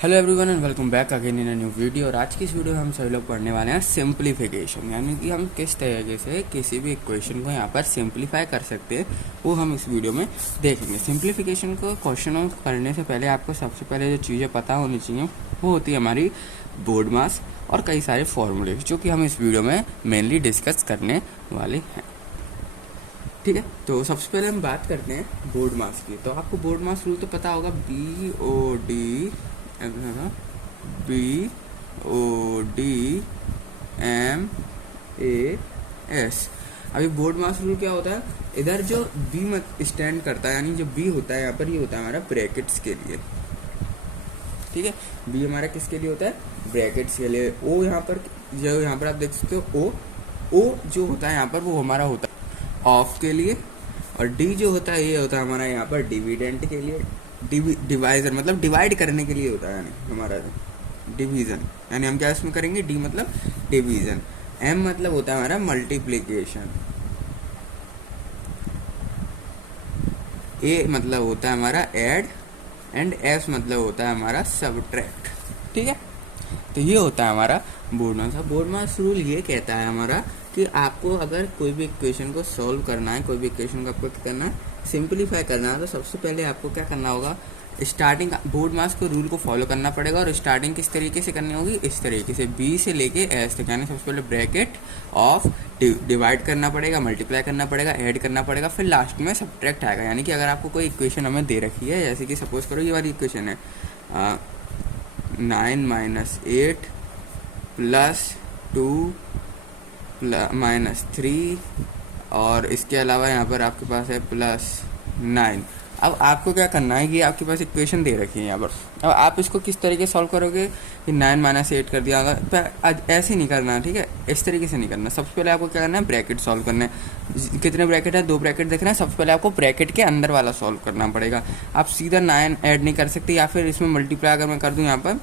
Hello everyone and welcome back again in a new video. और आज की इस वीडियो में हम सभी लोग पढ़ने वाले हैं सिंप्लीफिकेशन, यानी कि हम किस तरीके से किसी भी इक्वेशन को यहाँ पर सिंप्लीफाई कर सकते हैं, वो हम इस वीडियो में देखेंगे। सिंप्लीफिकेशन को क्वेश्चनों करने से पहले आपको सबसे पहले जो चीज़ें पता होनी चाहिए वो होती है हमारी बोर्ड मास और कई सारे फॉर्मूले, जो कि हम इस वीडियो में मेनली डिस्कस करने वाले हैं। ठीक है, तो सबसे पहले हम बात करते हैं बोर्ड मास की। तो आपको बोर्ड मास रूल तो पता होगा, BOD अभी बोर्ड मास रूल क्या होता है, इधर जो बी स्टैंड करता है, यानी जो बी होता है यहाँ पर, ये होता है हमारा ब्रैकेट्स के लिए। ठीक है, बी हमारा किसके लिए होता है, ब्रैकेट्स के लिए। ओ यहाँ पर आप देख सकते हो, ओ जो होता है यहाँ पर वो हमारा होता है ऑफ के लिए, और डी जो होता है ये होता है हमारा यहाँ पर डिविडेंट के लिए। डिवाइजर मतलब डिवाइड करने के लिए होता है, यानी हमारा डिवीजन, यानी हम क्या इसमें करेंगे, डी मतलब डिवीजन, एम मतलब होता है हमारा मल्टीप्लिकेशन, ए मतलब होता है हमारा ऐड, एंड एस मतलब होता है हमारा सबट्रैक्ट। ठीक है, तो ये होता है हमारा बोर्ड मास। बोर्ड मास रूल ये कहता है हमारा कि आपको अगर कोई भी इक्वेशन को सॉल्व करना है, कोई भी इक्वेशन को आपको क्या करना है, सिंप्लीफाई करना है, तो सबसे पहले आपको क्या करना होगा, स्टार्टिंग बोर्ड मास को रूल को फॉलो करना पड़ेगा। और स्टार्टिंग किस तरीके से करनी होगी, इस तरीके से बी से लेके एस तक, यानी सबसे पहले ब्रैकेट ऑफ डिवाइड करना पड़ेगा, मल्टीप्लाई करना पड़ेगा, ऐड करना पड़ेगा, फिर लास्ट में सब्ट्रैक्ट आएगा। यानी कि अगर आपको कोई इक्वेशन हमें दे रखी है, जैसे कि सपोज करो ये वाली इक्वेशन है 9 - 8 + 2 -3, और इसके अलावा यहाँ पर आपके पास है +9। अब आपको क्या करना है, ये आपके पास इक्वेशन दे रखी है यहाँ पर। अब आप इसको किस तरीके से सॉल्व करोगे कि 9 - 8 कर दिया, अगर ऐसे नहीं करना, ठीक है, इस तरीके से नहीं करना। सबसे पहले आपको क्या करना है, ब्रैकेट सॉल्व करना है। कितने ब्रैकेट है, 2 ब्रैकेट देख रहे हैं, सबसे पहले आपको ब्रैकेट के अंदर वाला सॉल्व करना पड़ेगा। आप सीधा 9 ऐड नहीं कर सकते, या फिर इसमें मल्टीप्लाई अगर मैं कर दूँ यहाँ पर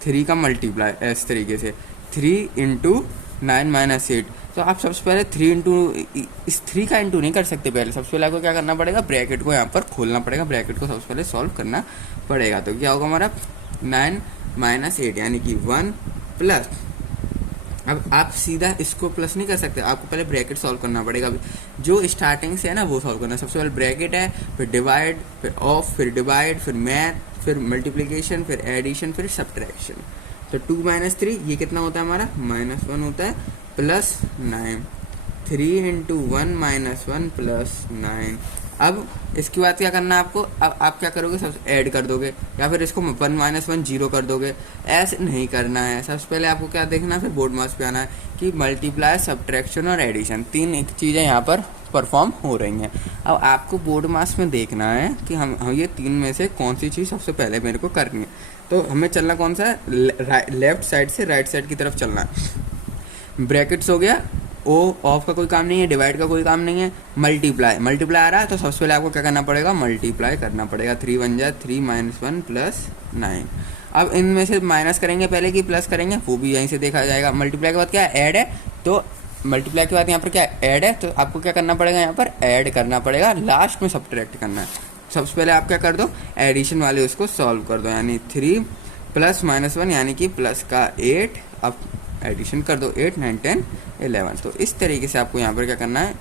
3 का मल्टीप्लाई इस तरीके से 3 × 9 - 8, तो आप सबसे पहले 3 का इंटू नहीं कर सकते। पहले सबसे पहले आपको क्या करना पड़ेगा, ब्रैकेट को यहाँ पर खोलना पड़ेगा, ब्रैकेट को सबसे पहले सॉल्व करना पड़ेगा। तो क्या होगा हमारा 9 - 8 यानी कि 1 प्लस, अब आप सीधा इसको प्लस नहीं कर सकते, आपको पहले ब्रैकेट सॉल्व करना पड़ेगा। जो स्टार्टिंग से है ना वो सॉल्व करना है। सबसे पहले ब्रैकेट है, फिर डिवाइड, फिर ऑफ, फिर डिवाइड, फिर मैथ, फिर मल्टीप्लीकेशन, फिर एडिशन, फिर सब्ट्रैक्शन। तो 2 - 3 ये कितना होता है हमारा, -1 होता है, +9, 3 × 1 - 1 +9। अब इसके बाद क्या करना है आपको, अब आप क्या करोगे, सबसे ऐड कर दोगे, या फिर इसको 1 - 1 0 कर दोगे। ऐसे नहीं करना है, सबसे पहले आपको क्या देखना है, फिर बोर्ड मास पे आना है कि मल्टीप्लाई, सब्ट्रैक्शन और एडिशन, 3 चीज़ें यहाँ पर परफॉर्म हो रही हैं। अब आपको बोर्ड मास में देखना है कि हम ये 3 में से कौन सी चीज़ सबसे पहले मेरे को करनी है। तो हमें चलना कौन सा है, लेफ्ट साइड से राइट साइड की तरफ चलना है। ब्रैकेट्स हो गया, ओ ऑफ का कोई काम नहीं है, डिवाइड का कोई काम नहीं है, मल्टीप्लाई आ रहा है, तो सबसे पहले आपको क्या करना पड़ेगा, मल्टीप्लाई करना पड़ेगा। 3 × 1 = 3 - 1 +9। अब इनमें से माइनस करेंगे पहले कि प्लस करेंगे, वो भी यहीं से देखा जाएगा। मल्टीप्लाई के बाद क्या ऐड है, तो मल्टीप्लाई के बाद यहाँ पर क्या ऐड है, तो आपको क्या करना पड़ेगा, यहाँ पर ऐड करना पड़ेगा, लास्ट में सब्ट्रैक्ट करना है। सबसे पहले आप क्या कर दो, एडिशन वाले उसको सॉल्व कर दो, यानी 3 + -1 यानी कि प्लस का 8, अब एडिशन कर दो 8 9 10 11। तो इस तरीके से आपको यहाँ पर क्या करना है,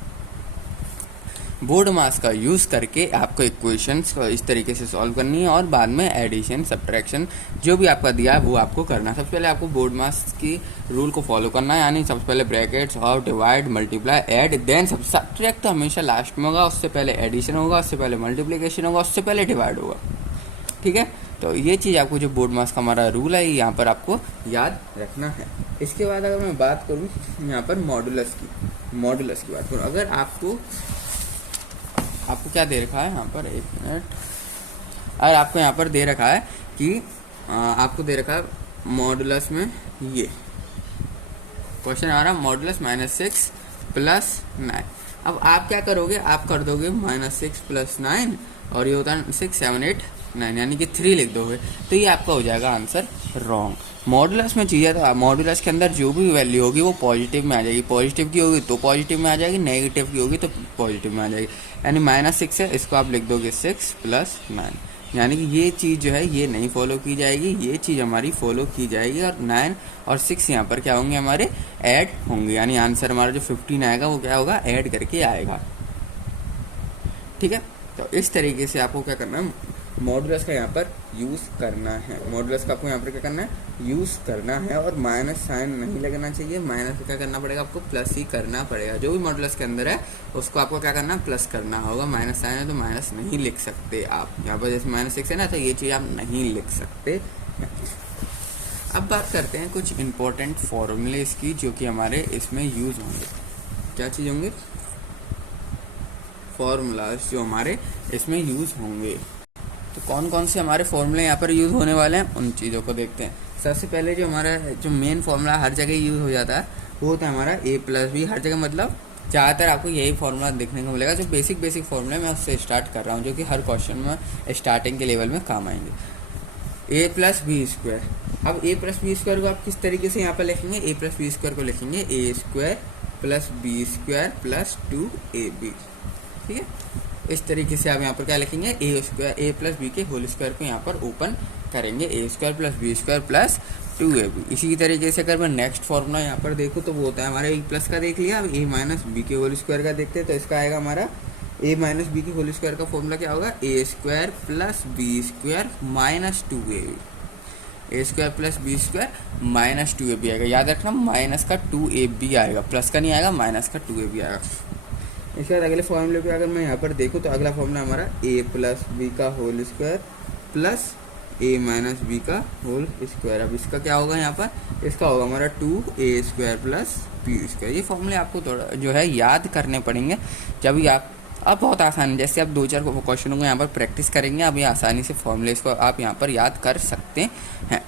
बोर्ड मास का यूज़ करके आपको इक्वेशंस को इस तरीके से सॉल्व करनी है, और बाद में एडिशन, सब्ट्रैक्शन जो भी आपका दिया है वो आपको करना है। सबसे पहले आपको बोर्ड मास की रूल को फॉलो करना है, यानी सबसे पहले ब्रैकेट्स और divide, multiply, add, then subtract तो हमेशा लास्ट में होगा, उससे पहले एडिशन होगा, उससे पहले मल्टीप्लिकेशन होगा, उससे पहले डिवाइड होगा। ठीक है, तो ये चीज़ आपको जो बोर्ड मास का हमारा रूल है यहाँ पर आपको याद रखना है। इसके बाद अगर मैं बात करूँ यहाँ पर मॉडुलस की बात करूँ, अगर आपको क्या दे रखा है यहाँ पर, 1 मिनट, अगर आपको यहाँ पर दे रखा है कि आपको दे रखा है मॉडुलस में, ये क्वेश्चन हमारा मॉडुलस -6 + 9। अब आप क्या करोगे, आप कर दोगे -6 + 9, और ये होता है 6 7 8 9, यानी कि 3 लिख दोगे, तो ये आपका हो जाएगा आंसर रॉन्ग। मॉडुलस में चीज़ है, तो मॉडुलस के अंदर जो भी वैल्यू होगी वो पॉजिटिव में आ जाएगी, पॉजिटिव की होगी तो पॉजिटिव में आ जाएगी, नेगेटिव की होगी तो पॉजिटिव में आ जाएगी। यानी -6 है, इसको आप लिख दोगे 6 + 9, यानी कि ये चीज़ जो है ये नहीं फॉलो की जाएगी, ये चीज़ हमारी फॉलो की जाएगी, और 9 और 6 यहाँ पर क्या होंगे हमारे ऐड होंगे, यानी आंसर हमारा जो 15 आएगा वो क्या होगा ऐड करके आएगा। ठीक है, तो इस तरीके से आपको क्या करना है मॉडुलस का यहाँ पर यूज़ करना है। मॉडुलस का आपको यहाँ पर क्या करना है यूज़ करना है, और माइनस साइन नहीं लगना चाहिए, माइनस क्या करना पड़ेगा आपको प्लस ही करना पड़ेगा। जो भी मॉडुलस के अंदर है उसको आपको क्या करना प्लस करना होगा। माइनस साइन है तो माइनस नहीं लिख सकते आप यहाँ पर, जैसे -6 है ना तो ये चीज़ आप नहीं लिख सकते। अब बात करते हैं कुछ इंपॉर्टेंट फॉर्मूलेस की जो कि हमारे इसमें यूज़ होंगे। क्या चीज़ होंगे फॉर्मूलाज जो हमारे इसमें यूज़ होंगे। तो कौन कौन से हमारे फॉर्मूले यहाँ पर यूज़ होने वाले हैं उन चीज़ों को देखते हैं। सबसे पहले जो हमारा जो मेन फॉर्मूला हर जगह यूज़ हो जाता है वो होता है हमारा a+b। हर जगह मतलब ज़्यादातर आपको यही फॉर्मूला देखने को मिलेगा। जो बेसिक फॉर्मूले मैं उससे स्टार्ट कर रहा हूँ, जो कि हर क्वेश्चन में स्टार्टिंग के लेवल में काम आएंगे। a+b²। अब a+b² को आप किस तरीके से यहाँ पर लिखेंगे, a+b² को लिखेंगे a² + b² + 2ab। ठीक है, इस तरीके से आप यहाँ पर क्या लिखेंगे a+b के होल स्क्वायर को यहाँ पर ओपन करेंगे a² + b² + 2ab। इसी तरीके से अगर मैं नेक्स्ट फॉर्मूला यहाँ पर देखूँ तो वो होता है हमारा a+ का देख लिया। अब a - b के होल स्क्वायर का देखते हैं तो इसका आएगा हमारा a - b के होल स्क्वायर का फॉर्मूला क्या होगा a² + b² - 2ab। a² + b² - 2ab आएगा। याद रखना माइनस का 2ab आएगा, प्लस का नहीं आएगा, माइनस का 2ab आएगा। इसके बाद अगले फॉर्मूले पे अगर मैं यहाँ पर देखूँ तो अगला फॉर्मूला हमारा a + b का whole square plus a - b का होल स्क्वायर। अब इसका क्या होगा यहाँ पर, इसका होगा हमारा 2a² + b²। ये फॉर्मूले आपको थोड़ा जो है याद करने पड़ेंगे जब भी आप अब बहुत आसान है, जैसे आप 2-4 क्वेश्चनों को यहाँ पर प्रैक्टिस करेंगे अब ये आसानी से फॉर्मूले इसको आप यहाँ पर याद कर सकते हैं।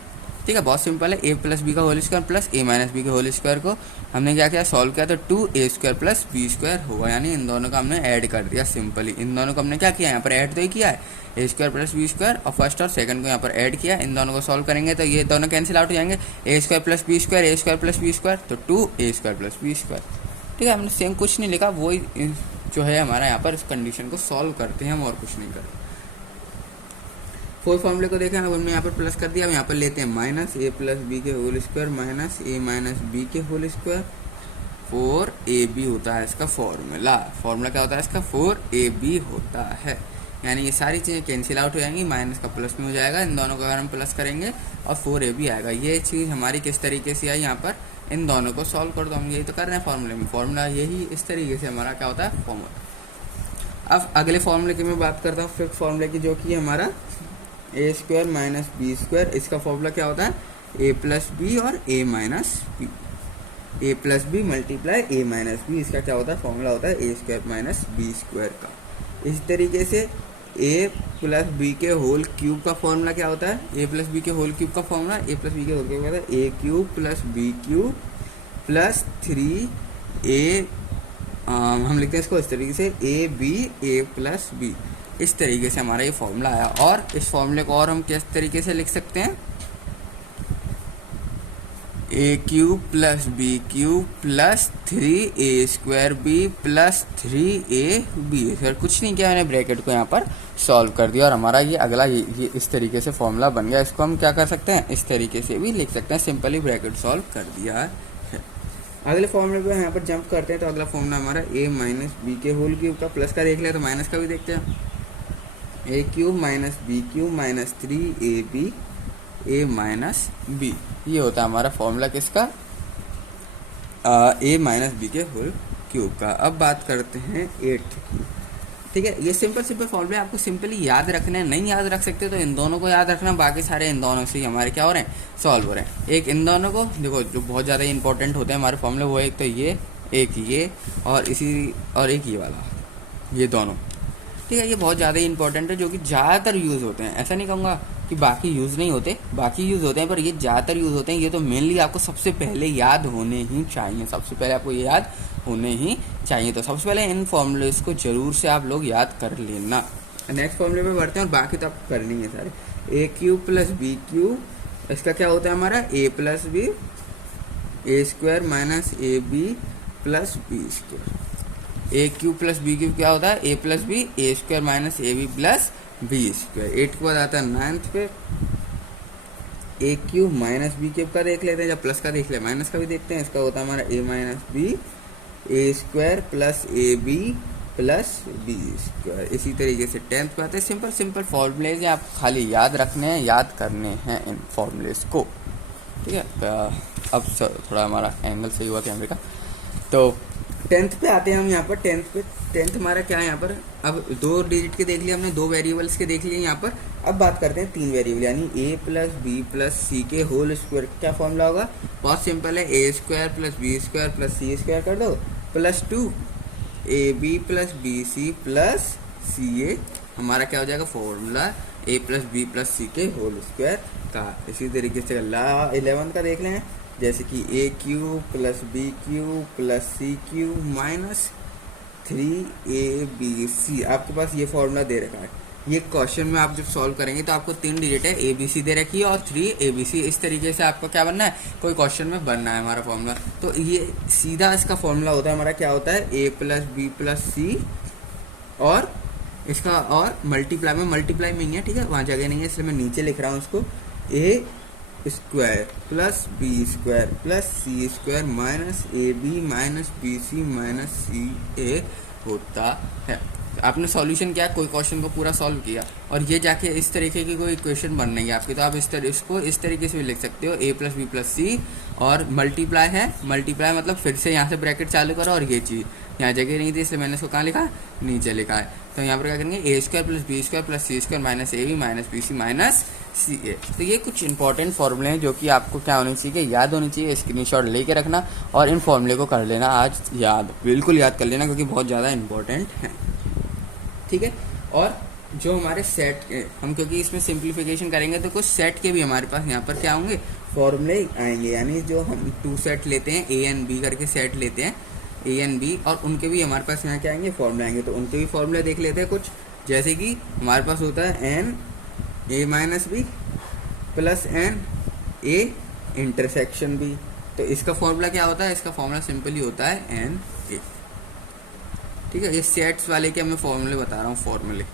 ठीक है, बहुत सिंपल है। a + b का whole square plus a - b के होल स्क्वायर को हमने क्या किया सॉल्व किया तो 2a² + b² होगा, यानी इन दोनों का हमने ऐड कर दिया सिंपली। इन दोनों को हमने क्या किया यहाँ पर ऐड तो ही किया है a² + b² और फर्स्ट और सेकंड को यहाँ पर ऐड किया। इन दोनों को सॉल्व करेंगे तो ये दोनों कैंसिल आउट हो जाएंगे, a² + b² a² + b² तो 2a² + b²। ठीक है, हमने सेम कुछ नहीं लिखा, वही जो है हमारा यहाँ पर इस कंडीशन को सॉल्व करते हैं हम और कुछ नहीं करते। फोर्थ फॉर्मूले को देखें, अब हमने यहाँ पर प्लस कर दिया। अब यहाँ पर लेते हैं -a + b के होल स्क्वायर - a - b के होल स्क्वायर 4ab होता है इसका फॉर्मूला क्या होता है इसका 4ab होता है। यानी ये सारी चीज़ें कैंसिल आउट हो जाएंगी, माइनस का प्लस में हो जाएगा, इन दोनों को अगर हम प्लस करेंगे और 4ab आएगा। ये चीज़ हमारी किस तरीके से आई यहाँ पर, इन दोनों को सॉल्व कर दो। हम यही तो कर रहे हैं फॉर्मूले में, फॉर्मूला यही इस तरीके से हमारा क्या होता है फॉर्मूला। अब अगले फॉर्मूले की मैं बात करता हूँ, फिफ्थ फॉर्मूले की, जो कि हमारा a² - b²। इसका फॉर्मूला क्या होता है a + b और a - b। a + b × a - b, इसका क्या होता है फॉर्मूला होता है a² - b² का। इस तरीके से a + b के होल क्यूब का फॉर्मूला क्या होता है, a + b के होल क्यूब का फॉर्मूला a + b के होल क्यूब होता है a³ + b³ + 3a। हम लिखते हैं इसको इस तरीके से ab a + b। इस तरीके से हमारा ये फॉर्मूला आया। और इस फॉर्मूले को और हम किस तरीके से लिख सकते हैं a³ + b³ + 3a² b + 3ab। Sir कुछ नहीं किया, मैंने ब्रैकेट को यहाँ पर सॉल्व कर दिया और हमारा ये अगला ये इस तरीके से फॉर्मूला बन गया। इसको हम क्या कर सकते हैं इस तरीके से भी लिख सकते हैं, सिंपली ब्रैकेट सॉल्व कर दिया है। अगले फॉर्मूले पे यहाँ पर जंप करते हैं तो अगला फॉर्मूला हमारा a - b के होल क्यूब का, प्लस का देख लिया तो माइनस का भी देखते हैं a³ - b³ - 3ab a - b। ये होता है हमारा फॉर्मूला किसका a - b के होल क्यूब का। अब बात करते हैं 8th की। ठीक है, ये सिंपल फॉर्मूले आपको सिंपली याद रखने हैं, नहीं याद रख सकते तो इन दोनों को याद रखना, बाकी सारे इन दोनों से ही हमारे क्या हो रहे हैं सॉल्व हो रहे हैं। एक इन दोनों को देखो जो बहुत ज़्यादा इंपॉर्टेंट होते हैं हमारे फॉर्मूले, वो एक तो ये, एक ये और एक ये वाला, ये दोनों। ठीक है, ये बहुत ज़्यादा इंपॉर्टेंट है जो कि ज़्यादातर यूज़ होते हैं। ऐसा नहीं कहूँगा कि बाकी यूज़ नहीं होते, बाकी यूज़ होते हैं पर ये ज़्यादातर यूज़ होते हैं। ये तो मेनली आपको सबसे पहले याद होने ही चाहिए, सबसे पहले आपको ये याद होने ही चाहिए। तो सबसे पहले इन फॉर्मूलेस को जरूर से आप लोग याद कर लेना। नेक्स्ट फॉर्मूले पे बढ़ते हैं और बाकी तो आपको करनी है सारे। a³ + b³, इसका क्या होता है हमारा a + b a² - ab + b²। a³ + b³ क्या होता है a + b a² - ab + B square. 8 के बाद आता है 9th पे A cube minus B cube का देख लेते हैं, जब प्लस का देख ले माइनस का भी देखते हैं। इसका होता है हमारा A minus B A square plus A B plus B square. इसी तरीके से 10th पे आते हैं सिंपल सिंपल फॉर्मूलेज हैं, आप खाली याद रखने हैं, याद करने हैं इन फॉर्मूलेज को, ठीक है। अब थोड़ा हमारा एंगल सही हुआ कैमरे का। तो 10th पे आते हैं हम यहाँ पर। 10th हमारा क्या है यहाँ पर, अब 2 डिजिट के देख लिए हमने, 2 वेरिएबल्स के देख लिए यहाँ पर। अब बात करते हैं 3 वेरिएबल यानी A plus B plus C के होल स्क्वायर। क्या फॉर्मूला होगा, बहुत सिंपल है, A square plus B square plus C square कर दो plus 2 A B plus B C plus C A. हमारा क्या हो जाएगा फॉर्मूला, A plus B plus C के होल स्क्वायर का। इसी तरीके से 11 का देख लें, जैसे कि A cube plus B cube plus C cube minus 3abc। आपके पास ये फॉर्मूला दे रखा है। ये क्वेश्चन में आप जब सॉल्व करेंगे तो आपको 3 डिजिट है, abc दे रखी है और 3abc। इस तरीके से आपको क्या बनना है, कोई क्वेश्चन में बनना है हमारा फॉर्मूला। तो ये सीधा इसका फॉर्मूला होता है हमारा, क्या होता है, ए प्लस बी प्लस सी और इसका और मल्टीप्लाई में नहीं है, ठीक है, वहाँ जगह नहीं है इसलिए मैं नीचे लिख रहा हूँ उसको, A square plus B square plus C square minus A B minus B C minus C A होता है। आपने सॉल्यूशन किया, कोई क्वेश्चन को पूरा सॉल्व किया और ये जाके इस तरीके की कोई इक्वेशन बन रही है आपकी, तो आप इसको इस तरीके से भी लिख सकते हो, ए प्लस बी प्लस सी और मल्टीप्लाई है, मल्टीप्लाई मतलब फिर से यहाँ से ब्रैकेट चालू करो और ये चीज़ यहाँ जगह नहीं थी इसलिए मैंने इसको कहाँ लिखा, नीचे लिखा है। तो यहाँ पर क्या करेंगे, A square plus B square plus C square minus A B minus B C minus C A. तो ये कुछ इंपॉर्टेंट फॉर्मूले हैं जो कि आपको क्या होनी चाहिए, याद होनी चाहिए। स्क्रीनशॉट लेके रखना और इन फॉर्मूले को कर लेना आज याद, बिल्कुल याद कर लेना क्योंकि बहुत ज़्यादा इंपॉर्टेंट है, ठीक है। और जो हमारे सेट हम क्योंकि इसमें सिंप्लीफिकेशन करेंगे तो कुछ सेट के भी हमारे पास यहाँ पर क्या होंगे, फॉर्मूले आएंगे। यानी जो हम 2 सेट लेते हैं, ए एंड बी करके सेट लेते हैं, ए एंड बी, और उनके भी हमारे पास यहाँ क्या आएंगे, फॉर्मूले आएंगे। तो उनके भी फॉर्मूले देख लेते हैं कुछ, जैसे कि हमारे पास होता है n A minus B plus N A intersection B. तो इसका फॉर्मूला क्या होता है, इसका फॉर्मूला सिंपली होता है एन ए, ठीक है। ये सेट्स वाले के मैं फॉर्मूले बता रहा हूँ, फॉर्मूले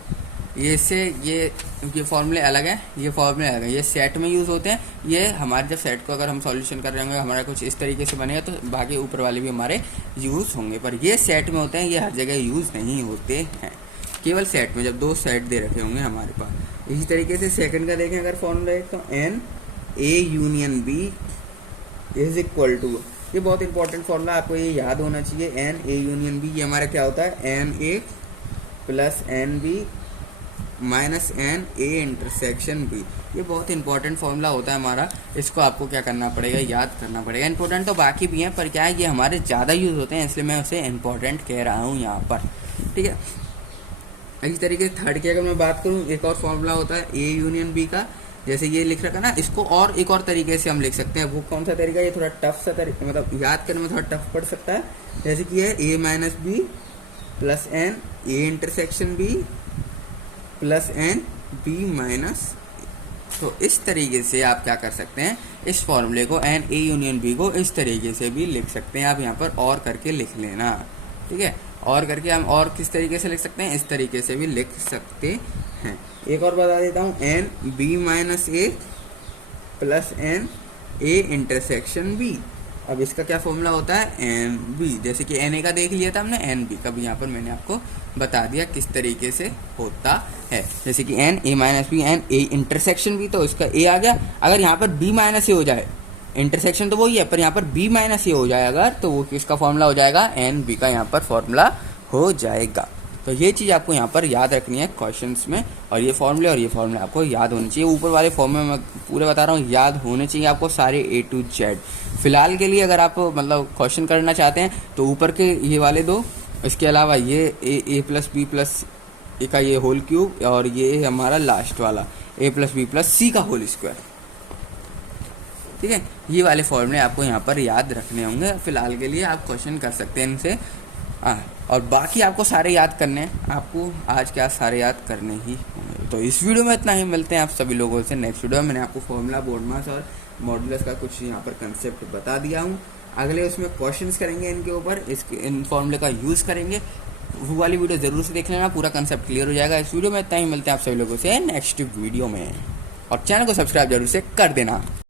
ये फॉर्मूले अलग हैं, ये फॉर्मूले अलग हैं, ये सेट में यूज़ होते हैं। ये हमारे जब सेट को अगर हम सॉल्यूशन कर रहे होंगे हमारा कुछ इस तरीके से बनेगा तो बाकी ऊपर वाले भी हमारे यूज़ होंगे, पर ये सेट में होते हैं, ये हर जगह यूज़ नहीं होते हैं, केवल सेट में जब 2 सेट दे रखे होंगे हमारे पास। इसी तरीके से सेकंड का देखें अगर फॉर्मूला तो n A union B is equal to, ये बहुत इंपॉर्टेंट फॉर्मूला, आपको ये याद होना चाहिए। एन ए यूनियन बी, ये हमारा क्या होता है, n A plus N B minus n A intersection B. ये बहुत इंपॉर्टेंट फॉर्मूला होता है हमारा, इसको आपको क्या करना पड़ेगा, याद करना पड़ेगा। इंपॉर्टेंट तो बाकी भी हैं पर क्या है, ये हमारे ज़्यादा यूज़ होते हैं इसलिए मैं उसे इंपॉर्टेंट कह रहा हूँ यहाँ पर, ठीक है। इसी तरीके से थर्ड की अगर मैं बात करूँ, एक और फॉर्मूला होता है ए यूनियन बी का, जैसे ये लिख रखा ना, इसको और एक और तरीके से हम लिख सकते हैं। वो कौन सा तरीका, ये थोड़ा टफ सा तरीका, मतलब याद करने में थोड़ा टफ पड़ सकता है। जैसे कि है A minus B plus N A intersection B plus N B minus. तो इस तरीके से आप क्या कर सकते हैं, इस फॉर्मूले को एन ए यूनियन बी को इस तरीके से भी लिख सकते हैं। आप यहाँ पर और करके लिख लेना, ठीक है। और करके हम और किस तरीके से लिख सकते हैं, इस तरीके से भी लिख सकते हैं। एक और बता देता हूँ, n B minus A plus N A intersection B. अब इसका क्या फॉर्मूला होता है, एन बी। जैसे कि एन ए का देख लिया था हमने, एन बी का भी यहाँ पर मैंने आपको बता दिया किस तरीके से होता है। जैसे कि n A minus B n A intersection B, तो इसका ए आ गया। अगर यहाँ पर बी माइनस ए हो जाए, इंटरसेक्शन तो वही है पर यहाँ पर बी माइनस ए हो जाए अगर, तो वो किसका फॉर्मूला हो जाएगा, एन बी का यहाँ पर फॉर्मूला हो जाएगा। तो ये चीज़ आपको यहाँ पर याद रखनी है क्वेश्चंस में, और ये फॉर्मूले आपको याद होने चाहिए। ऊपर वाले फॉर्मूले मैं पूरे बता रहा हूँ, याद होने चाहिए आपको सारे A to Z। फिलहाल के लिए अगर आप मतलब क्वेश्चन करना चाहते हैं तो ऊपर के ये वाले 2, इसके अलावा ये ए प्लस बी प्लस ए का ये होल क्यूब, और ये हमारा लास्ट वाला ए प्लस बी प्लस सी का होल स्क्वायर, ठीक है। ये वाले फॉर्मूले आपको यहाँ पर याद रखने होंगे। फिलहाल के लिए आप क्वेश्चन कर सकते हैं इनसे, और बाकी आपको सारे याद करने हैं, आपको आज क्या सारे याद करने ही होंगे। तो इस वीडियो में इतना ही, मिलते हैं आप सभी लोगों से नेक्स्ट वीडियो में। मैंने आपको फॉर्मूला, बोर्ड मास और मॉडुलस का कुछ यहाँ पर कंसेप्ट बता दिया हूँ। अगले उसमें क्वेश्चंस करेंगे इनके ऊपर, इन फॉर्मूले का यूज़ करेंगे, वो वाली वीडियो ज़रूर से देख लेना, पूरा कंसेप्ट क्लियर हो जाएगा। इस वीडियो में इतना ही, मिलते हैं आप सभी लोगों से नेक्स्ट वीडियो में, और चैनल को सब्सक्राइब जरूर से कर देना।